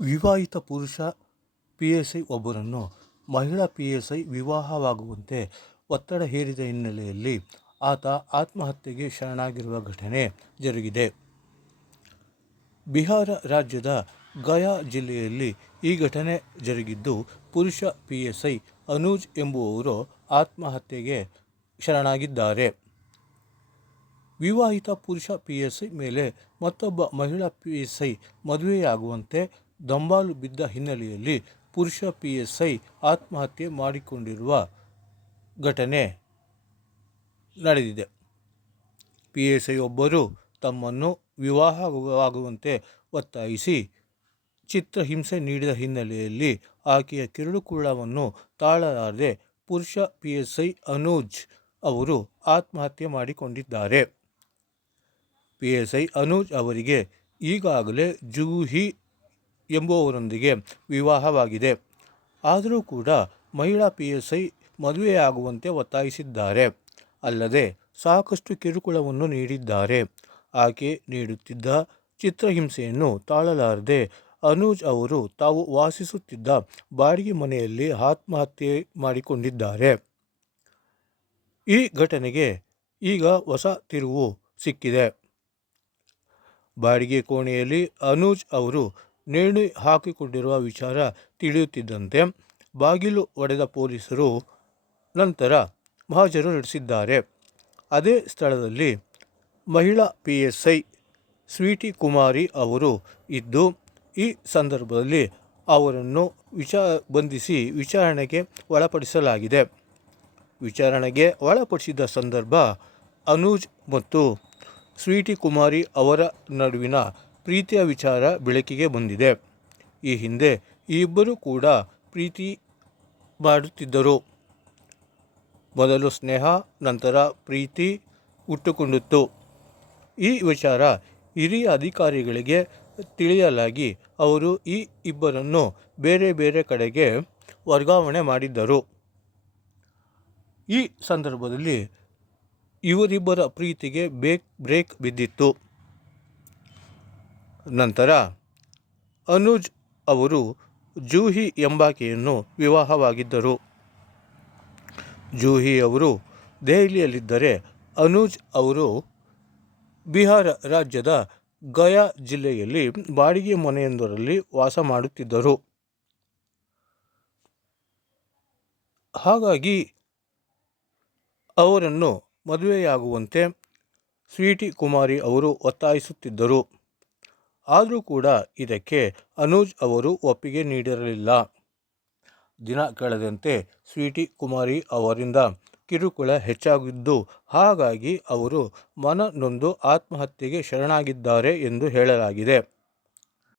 ವಿವಾಹಿತ ಪುರುಷ P S I ಒಬ್ಬರನ್ನು ಮಹಿಳಾ ಪಿ ಎಸ್ ಐ ವಿವಾಹವಾಗುವಂತೆ ಒತ್ತಡ ಹೇರಿದ ಹಿನ್ನೆಲೆಯಲ್ಲಿ ಆತ ಆತ್ಮಹತ್ಯೆಗೆ ಶರಣಾಗಿರುವ ಘಟನೆ ಜರುಗಿದೆ. ಬಿಹಾರ ರಾಜ್ಯದ ಗಯಾ ಜಿಲ್ಲೆಯಲ್ಲಿ ಈ ಘಟನೆ ಜರುಗಿದ್ದು ಪುರುಷ ಪಿ ಎಸ್ ಐ ಅನೂಜ್ ಎಂಬುವವರು ಆತ್ಮಹತ್ಯೆಗೆ ಶರಣಾಗಿದ್ದಾರೆ. ವಿವಾಹಿತ ಪುರುಷ ಪಿ ಎಸ್ ಐ ಮೇಲೆ ಮತ್ತೊಬ್ಬ ಮಹಿಳಾ ಪಿ ಎಸ್ ಐ ಮದುವೆಯಾಗುವಂತೆ ದಂಬಾಲು ಬಿದ್ದ ಹಿನ್ನೆಲೆಯಲ್ಲಿ ಪುರುಷ ಪಿಎಸ್ಐ ಆತ್ಮಹತ್ಯೆ ಮಾಡಿಕೊಂಡಿರುವ ಘಟನೆ ನಡೆದಿದೆ. ಪಿ ಎಸ್ ಐ ಒಬ್ಬರು ತಮ್ಮನ್ನು ವಿವಾಹವಾಗುವಂತೆ ಒತ್ತಾಯಿಸಿ ಚಿತ್ರಹಿಂಸೆ ನೀಡಿದ ಹಿನ್ನೆಲೆಯಲ್ಲಿ ಆಕೆಯ ಕಿರುಕುಳವನ್ನು ತಾಳಲಾರದೆ ಪುರುಷ ಪಿ ಎಸ್ ಐ ಅನೂಜ್ ಅವರು ಆತ್ಮಹತ್ಯೆ ಮಾಡಿಕೊಂಡಿದ್ದಾರೆ. ಪಿ ಎಸ್ ಐ ಅನೂಜ್ ಅವರಿಗೆ ಈಗಾಗಲೇ ಜೂಹಿ ಎಂಬುವವರೊಂದಿಗೆ ವಿವಾಹವಾಗಿದೆ. ಆದರೂ ಕೂಡ ಮಹಿಳಾ ಪಿ ಎಸ್ ಐ ಮದುವೆಯಾಗುವಂತೆ ಒತ್ತಾಯಿಸಿದ್ದಾರೆ. ಅಲ್ಲದೆ ಸಾಕಷ್ಟು ಕಿರುಕುಳವನ್ನು ನೀಡಿದ್ದಾರೆ. ಆಕೆ ನೀಡುತ್ತಿದ್ದ ಚಿತ್ರಹಿಂಸೆಯನ್ನು ತಾಳಲಾರದೆ ಅನೂಜ್ ಅವರು ತಾವು ವಾಸಿಸುತ್ತಿದ್ದ ಬಾಡಿಗೆ ಮನೆಯಲ್ಲಿ ಆತ್ಮಹತ್ಯೆ ಮಾಡಿಕೊಂಡಿದ್ದಾರೆ. ಈ ಘಟನೆಗೆ ಈಗ ಹೊಸ ತಿರುವು ಸಿಕ್ಕಿದೆ. ಬಾಡಿಗೆ ಕೋಣೆಯಲ್ಲಿ ಅನೂಜ್ ಅವರು ನೇಣು ಹಾಕಿಕೊಂಡಿರುವ ವಿಚಾರ ತಿಳಿಯುತ್ತಿದ್ದಂತೆ ಬಾಗಿಲು ಒಡೆದ ಪೊಲೀಸರು ನಂತರ ಮಹಾಜರು ನಡೆಸಿದ್ದಾರೆ. ಅದೇ ಸ್ಥಳದಲ್ಲಿ ಮಹಿಳಾ P S I Sweety Kumari ಅವರು ಇದ್ದು, ಈ ಸಂದರ್ಭದಲ್ಲಿ ಅವರನ್ನು ವಿಚಾ, ಬಂಧಿಸಿ ವಿಚಾರಣೆಗೆ ಒಳಪಡಿಸಲಾಗಿದೆ. ವಿಚಾರಣೆಗೆ ಒಳಪಡಿಸಿದ ಸಂದರ್ಭ ಅನೂಜ್ ಮತ್ತು ಸ್ವೀಟಿ ಕುಮಾರಿ ಅವರ ನಡುವಿನ ಪ್ರೀತಿಯ ವಿಚಾರ ಬೆಳಕಿಗೆ ಬಂದಿದೆ. ಈ ಹಿಂದೆ ಈ ಇಬ್ಬರು ಕೂಡ ಪ್ರೀತಿ ಮಾಡುತ್ತಿದ್ದರು ಮೊದಲು ಸ್ನೇಹ, ನಂತರ ಪ್ರೀತಿ ಹುಟ್ಟುಕೊಂಡಿತ್ತು. ಈ ವಿಚಾರ ಹಿರಿಯ ಅಧಿಕಾರಿಗಳಿಗೆ ತಿಳಿಯಲಾಗಿ ಅವರು ಈ ಇಬ್ಬರನ್ನು ಬೇರೆ ಬೇರೆ ಕಡೆಗೆ ವರ್ಗಾವಣೆ ಮಾಡಿದ್ದರು. ಈ ಸಂದರ್ಭದಲ್ಲಿ ಇವರಿಬ್ಬರ ಪ್ರೀತಿಗೆ ಬೇಕ್ ಬ್ರೇಕ್ ಬಿದ್ದಿತ್ತು. ನಂತರ ಅನುಜ್ ಅವರು ಜೂಹಿ ಎಂಬಾಕೆಯನ್ನು ವಿವಾಹವಾಗಿದ್ದರು. ಜೂಹಿ ಅವರು ದೆಹಲಿಯಲ್ಲಿದ್ದರೆ ಅನುಜ್ ಅವರು ಬಿಹಾರ ರಾಜ್ಯದ ಗಯಾ ಜಿಲ್ಲೆಯಲ್ಲಿ ಬಾಡಿಗೆ ಮನೆಯೊಂದರಲ್ಲಿ ವಾಸ ಮಾಡುತ್ತಿದ್ದರು. ಹಾಗಾಗಿ ಅವರನ್ನು ಮದುವೆಯಾಗುವಂತೆ ಸ್ವೀಟಿ ಕುಮಾರಿ ಅವರು ಒತ್ತಾಯಿಸುತ್ತಿದ್ದರು. ಆದರೂ ಕೂಡ ಇದಕ್ಕೆ ಅನುಜ್ ಅವರು ಒಪ್ಪಿಗೆ ನೀಡಿರಲಿಲ್ಲ. ದಿನ ಕಳೆದಂತೆ ಸ್ವೀಟಿ ಕುಮಾರಿ ಅವರಿಂದ ಕಿರುಕುಳ ಹೆಚ್ಚಾಗಿದ್ದು, ಹಾಗಾಗಿ ಅವರು ಮನನೊಂದು ಆತ್ಮಹತ್ಯೆಗೆ ಶರಣಾಗಿದ್ದಾರೆ ಎಂದು ಹೇಳಲಾಗಿದೆ.